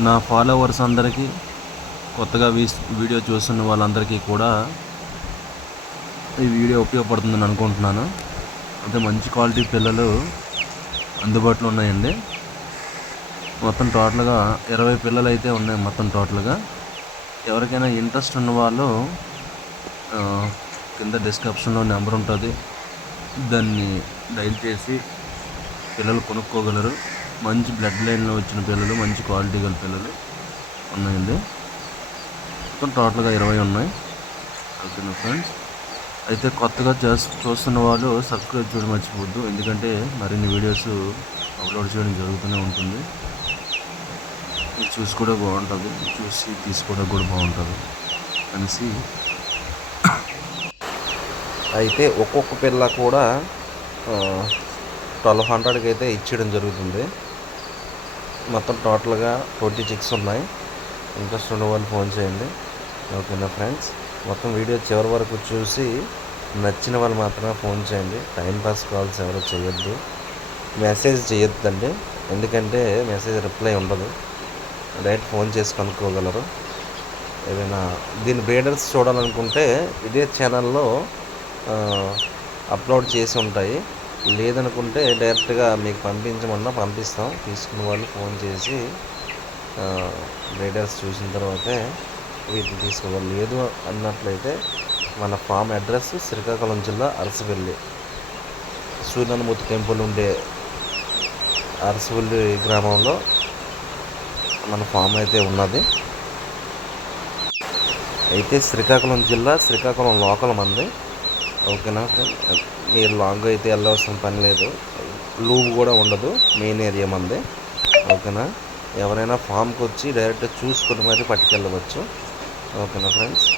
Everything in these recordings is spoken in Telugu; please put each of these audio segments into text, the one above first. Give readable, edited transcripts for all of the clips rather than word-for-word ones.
నా ఫాలోవర్స్ అందరికీ, కొత్తగా వీడియో చూస్తున్న వాళ్ళందరికీ కూడా ఈ వీడియో ఉపయోగపడుతుందని అనుకుంటున్నాను. అంటే మంచి క్వాలిటీ పిల్లలు అందుబాటులో ఉన్నాయండి. మొత్తం టోటల్గా 20 పిల్లలు అయితే ఉన్నాయి. మొత్తం టోటల్గా ఎవరికైనా ఇంట్రెస్ట్ ఉన్న వాళ్ళు కింద డిస్క్రిప్షన్లో నెంబర్ ఉంటుంది, దాన్ని డైల్ చేసి పిల్లలు కొనుక్కోగలరు. మంచి బ్లడ్ లైన్లో వచ్చిన పిల్లలు, మంచి క్వాలిటీ గల పిల్లలు ఉన్నాయండి. మొత్తం టోటల్గా 20 ఉన్నాయి. ఓకేనా ఫ్రెండ్స్, అయితే కొత్తగా చూస్తున్న వాళ్ళు సబ్స్క్రైబ్ చేయడం మర్చిపోవద్దు, ఎందుకంటే మరిన్ని వీడియోస్ అప్లోడ్ చేయడం జరుగుతూనే ఉంటుంది. మీరు చూసి కూడా బాగుంటుంది, చూసి తీసుకోవడానికి కూడా బాగుంటుంది అనేసి. అయితే ఒక్కొక్క పిల్ల కూడా 1200కి అయితే ఇచ్చేయడం జరుగుతుంది. మొత్తం టోటల్గా 26 ఉన్నాయి. ఇంట్రెస్ట్ ఉన్న వాళ్ళు ఫోన్ చేయండి. ఓకేనా ఫ్రెండ్స్, మొత్తం వీడియో చివరి వరకు చూసి నచ్చిన వాళ్ళు మాత్రమే ఫోన్ చేయండి. టైంపాస్ కాల్స్ ఎవరు చేయొద్దు, మెసేజ్ చేయొద్దండి, ఎందుకంటే మెసేజ్ రిప్లై ఉండదు. డైరెక్ట్ ఫోన్ చేసి కనుక్కోగలరు. ఏదైనా దీని బ్రీడర్స్ చూడాలనుకుంటే ఇదే ఛానల్లో అప్లోడ్ చేసి ఉంటాయి. లేదనుకుంటే డైరెక్ట్గా మీకు పంపించమన్నా పంపిస్తాం. తీసుకున్న వాళ్ళు ఫోన్ చేసి బ్రీడర్స్ చూసిన తర్వాతే వీటిని తీసుకోవాలి. లేదు అన్నట్లయితే మన ఫామ్ అడ్రస్ శ్రీకాకుళం జిల్లా అరసవెల్లి, సూర్యనారాయణమూర్తి టెంపుల్ ఉండే అరసవెల్లి గ్రామంలో మన ఫామ్ అయితే ఉన్నది. అయితే శ్రీకాకుళం జిల్లా, శ్రీకాకుళం లోకల్ మంది. ఓకేనా ఫ్రెండ్, మీరు లాంగ్ అయితే వెళ్ళవలసిన పని లేదు, లూబ్ కూడా ఉండదు, మెయిన్ ఏరియా మంది. ఓకేనా, ఎవరైనా ఫామ్కి వచ్చి డైరెక్ట్ చూసుకుని మరీ పట్టుకెళ్ళవచ్చు. ఓకేనా ఫ్రెండ్స్,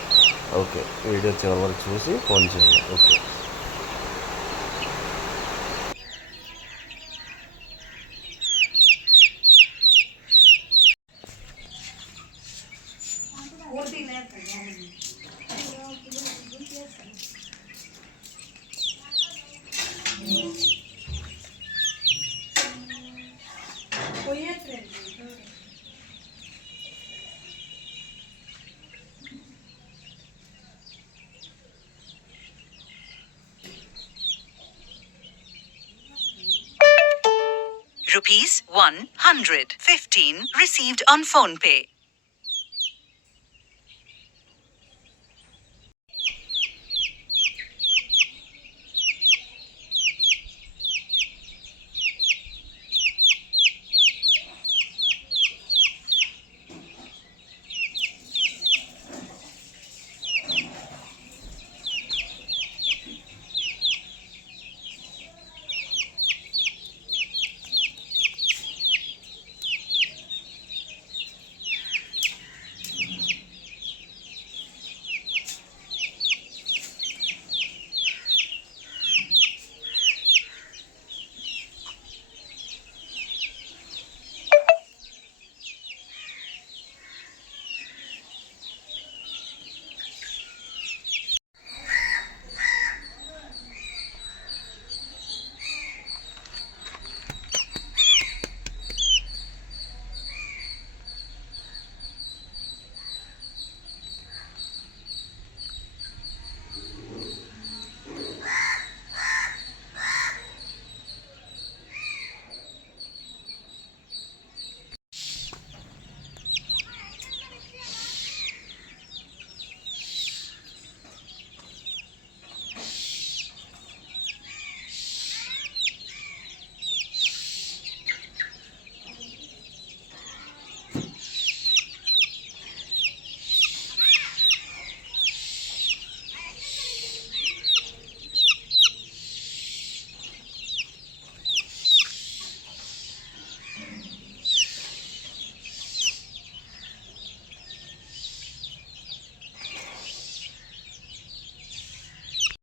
ఓకే, వీడియో చివరి వరకు చూసి ఫోన్ చేయండి. Okay. Rupees 115 received on PhonePe.